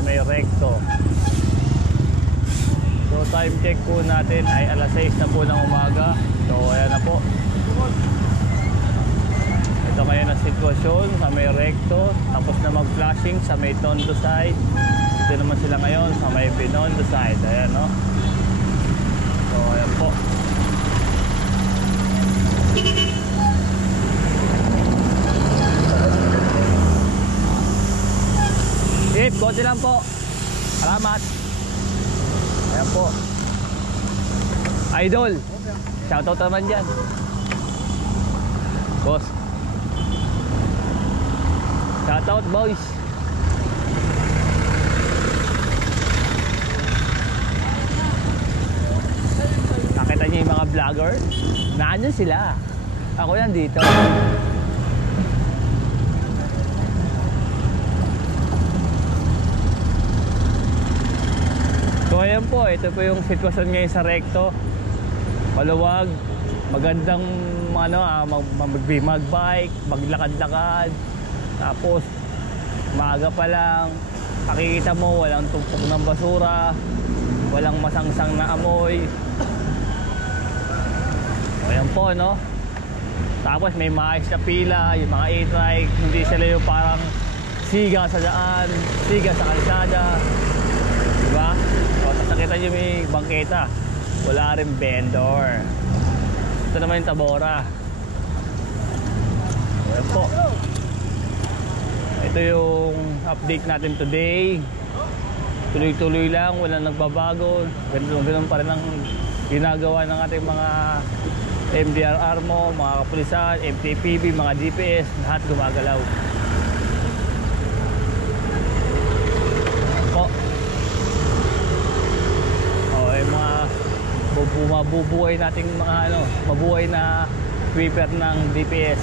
sa may recto. So time check po natin ay alas 6 na po ng umaga. So ayan na po. Ito ngayon ang sitwasyon sa may recto. Tapos na mag-flashing sa may Tondo side. Dito naman sila ngayon sa may Binondo side. Ayan, no? So ayan po. Sip, konti lang po. Salamat. Ayan po. Idol, shoutout naman dyan. Boss, shoutout boys. Nakita niyo yung mga vlogger? Naandyan sila. Ako yan dito. So ayan po, ito po yung sitwasyon ngayon sa recto. Maluwag, magandang magbike, maglakad-lakad. Tapos maaga pa lang, makikita mo walang tumpok ng basura, walang masangsang na amoy. Ayan po, no? Tapos may maayos na pila, yung mga e-trike, hindi sila yung parang siga sa daan, siga sa kalsada, diba? O, tapos nakita nyo may bangketa, wala rin vendor. Ito naman yung Tabora. Ayan po. Ito yung update natin today. Tuloy-tuloy lang, walang nagbabago. Ganun pa rin ang ginagawa ng ating mga MDRR mo, mga kapulisan, MTPB, mga DPS, lahat gumagalaw. Mabubuhay nating mga mabuhay na sweeper ng DPS.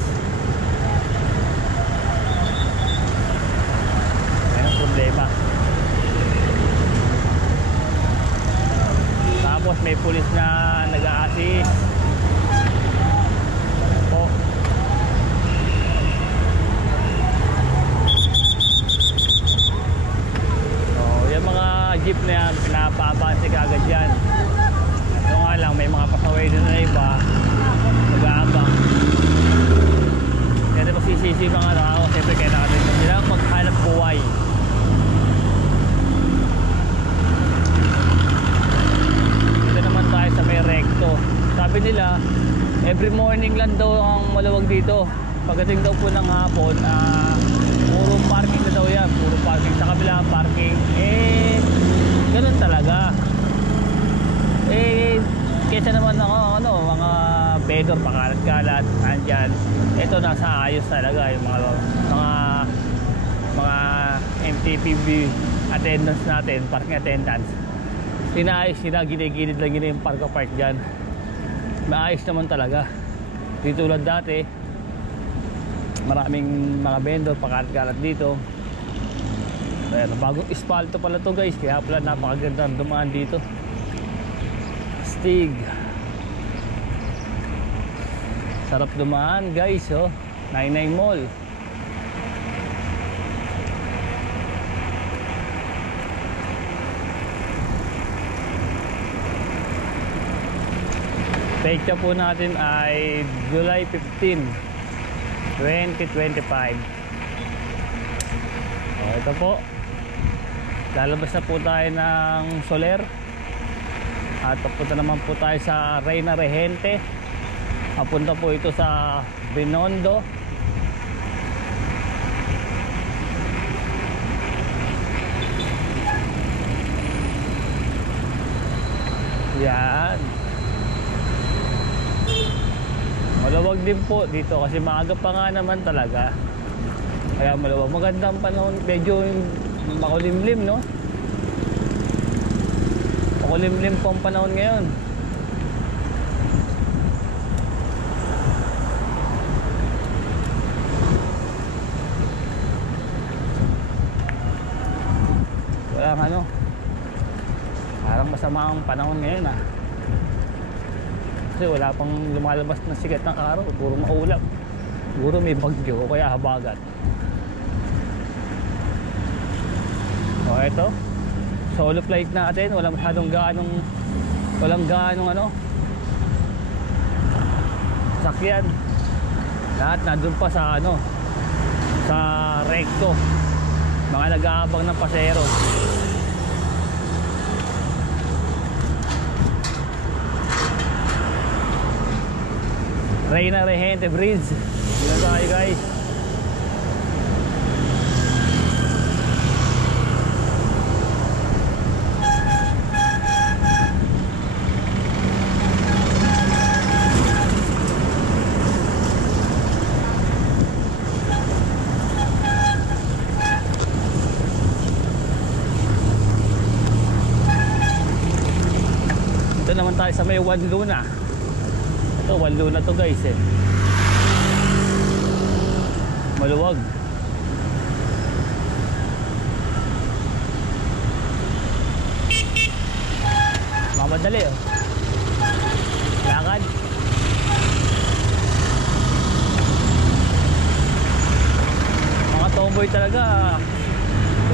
Ayan ang problema. Tapos may pulis na nag-a-assist. So yung mga jeep na yan, pinapabase kagad yan. Lang may mga pasaway din na iba nag-aabang. Kaya masisisi mga tao, siyempre kaya natin sila maghanap buhay. Dito naman tayo sa may recto. Sabi nila every morning lang daw ang maluwag dito. Pagdating daw po ng hapon, puro parking na daw yan, puro parking sa kabila, parking. Ganun talaga. Kesa naman ako, mga vendor, pakalat-kalat, andyan. Ito nasa ayos talaga yung mga MTPB attendance natin, parking attendance. Inaayos nila, ginigilid lang yung park dyan. Maayos naman talaga. Di tulad dati, maraming mga vendor, pakalat-kalat dito. Ayan, bagong ispalto pala to guys, kaya pala napakaganda dumaan dito. Stig. Sarap dumaan guys, oh. Nainay Mall. Petsa po natin ay July 15, 2025. Ito po. Lalabas na po tayo ng Soler. At papunta naman po tayo sa Reina Regente. Papunta po ito sa Binondo. Yan. Maluwag din po dito kasi maaga pa nga naman talaga. Kaya maluwag. Magandang panahon. Medyo makulimlim, no? Makulimlim po ang panahon ngayon. Walang parang masama ang panahon ngayon kasi wala pang lumalabas na sikat ng araw, puro maulap, puro may bagyo o kaya habagat. O ito, solo flight natin. Walang ganong ano, sakyan. Lahat nandun pa sa ano, sa recto. Mga nag-aabang ng pasero. Reina Regente Bridge. Dito tayo guys. Ito naman tayo sa may Juan Luna. Ito, Juan Luna to guys eh. Maluwag. Mamadali oh. Lakad. Mga tomboy talaga.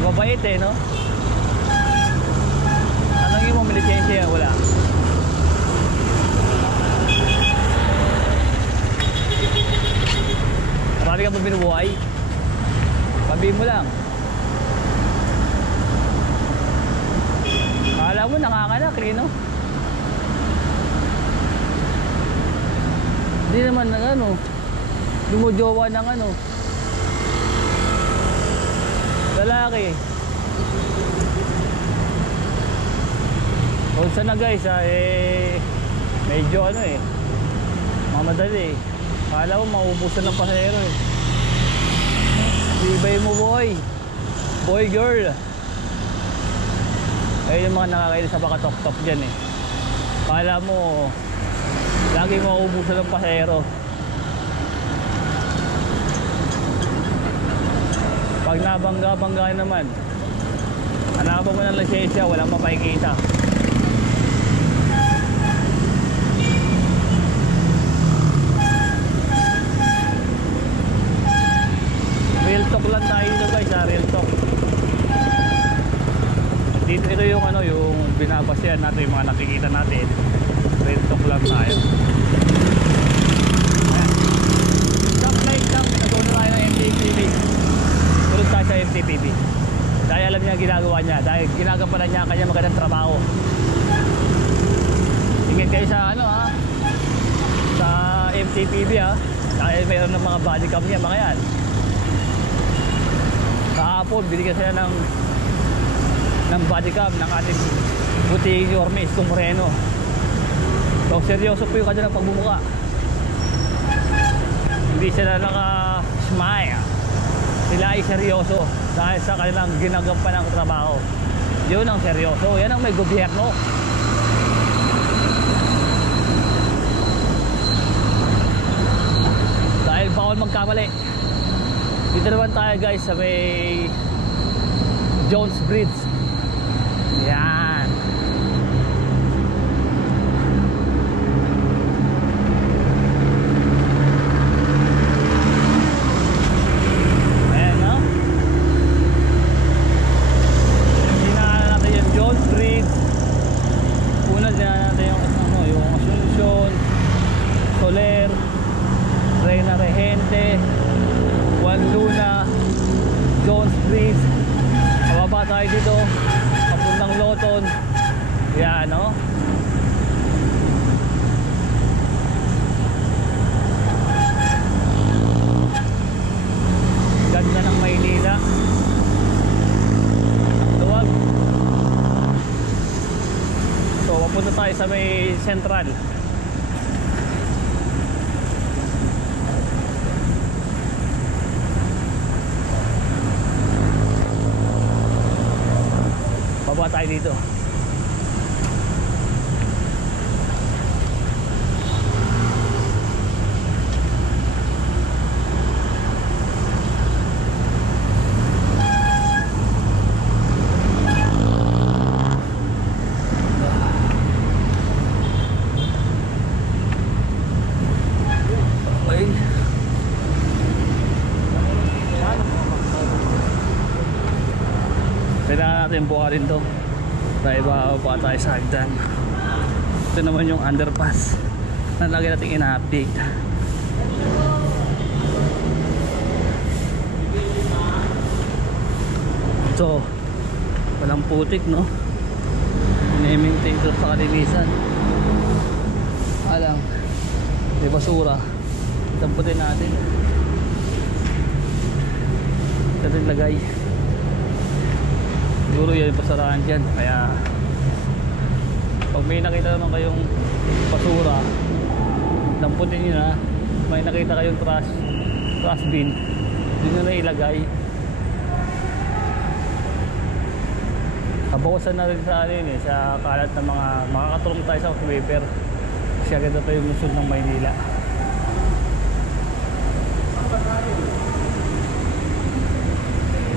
Mabait eh no. Tanongin mo may lisensya yan, wala. Marami ka ba binubuhay? Sabihin mo lang. Akala mo nakakanak eh no? Hindi naman ng ano, dumujowa ng ano, lalaki. Kung saan na guys medyo ano eh, mamadali eh. Akala mo mauubusan ng pasahero eh. Ibay mo boy. Boy girl. Ayun yung mga nakakaili sa baka tok-tok dyan eh. Akala mo lagi mauubusan ng pasahero. Pag nabangga-bangga naman, hanapan mo ng lisensya, walang mapakikita. Real talk lang tayo dito guys, real talk. Dito ito yung ano, yung binabasyan natin, yung mga nakikita natin. Real talk lang tayo. Ayan. Stop light lang, pinag-una tayo ng MTPB. Tulog tayo sa MTPB. Dahil alam niya ginagawa niya, dahil ginagampanan niya kanya magandang trabaho. Tingin kayo sa ano ha, sa MTPB ha, dahil mayroon ng mga body cam niya, mga yan. Kahapon, binigyan sila ng body cam ng ating buting Yorme, Isko Moreno. So, seryoso po yung kanilang pagbumuka. Hindi sila naka-smile. Sila ay seryoso dahil sa kanilang ginagampanan ng trabaho. Yun ang seryoso. Yan ang may gobyerno. Dahil bawal magkamali. Dito naman tayo guys sa may Jones Bridge. Yan. Ayan no? Dinaanan natin yung Jones Bridge. Una dinaanan natin yung Asuncion, Soler, Reina Regente, Juan Luna, Jones Bridge. Pababa tayo dito papuntang Loton. Yan no? Ganda ng Maynila. Luwag. So papunta tayo sa may Central. Baba tayo dito. natin buharin to. Tayo ba tayo sa hagdan. Ito naman yung underpass na lagi natin ina-update. Ito, walang putik, no? Ine-maintain ito sa kalinisan. Alang, may basura. Tamputin natin. Ito rin lagay. Siguro yan yung pasaraan dyan. Kaya pag may nakita naman kayong basura, damputin nyo na. May nakita kayong trash bin, hindi nyo na ilagay. Kabawasan na rin sa ano yun eh, sa kalat ng mga makakatulong tayo sa sweeper. Kasi agad na tayo yung lusod ng Maynila.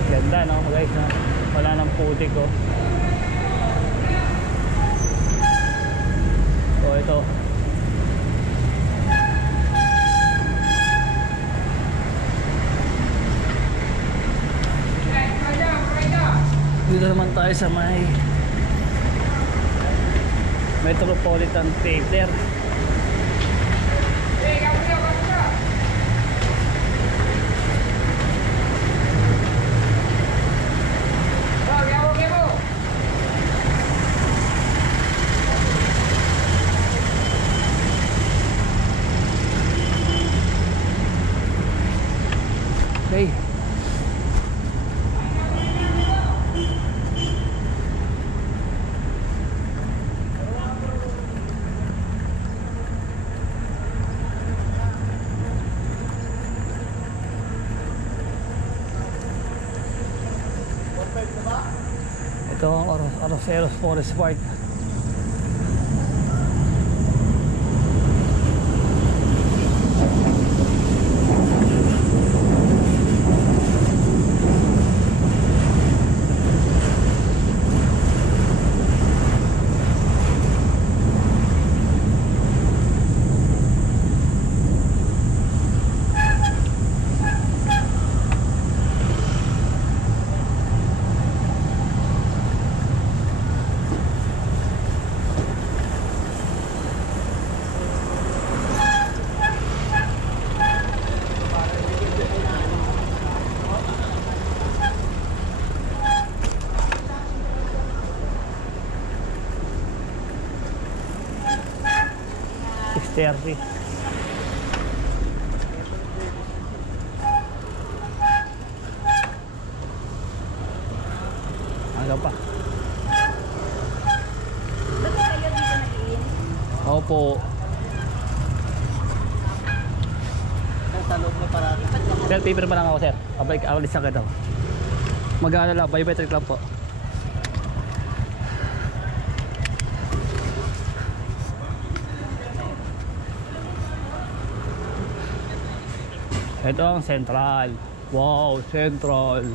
Ganda, no guys, no? Wala nang putik, oh. So ito, dito naman tayo sa may Metropolitan Theater. Okay. Ito ang Arroceros Forest Park. Terry. Ano pa? Bakit kayo dito nag-iin? Opo. Sa loob na parati. Sir, paper pa lang ako, sir. Awalis na kita. Mag-ano lang, biometric lang po. Ito ang Central. Wow, Central.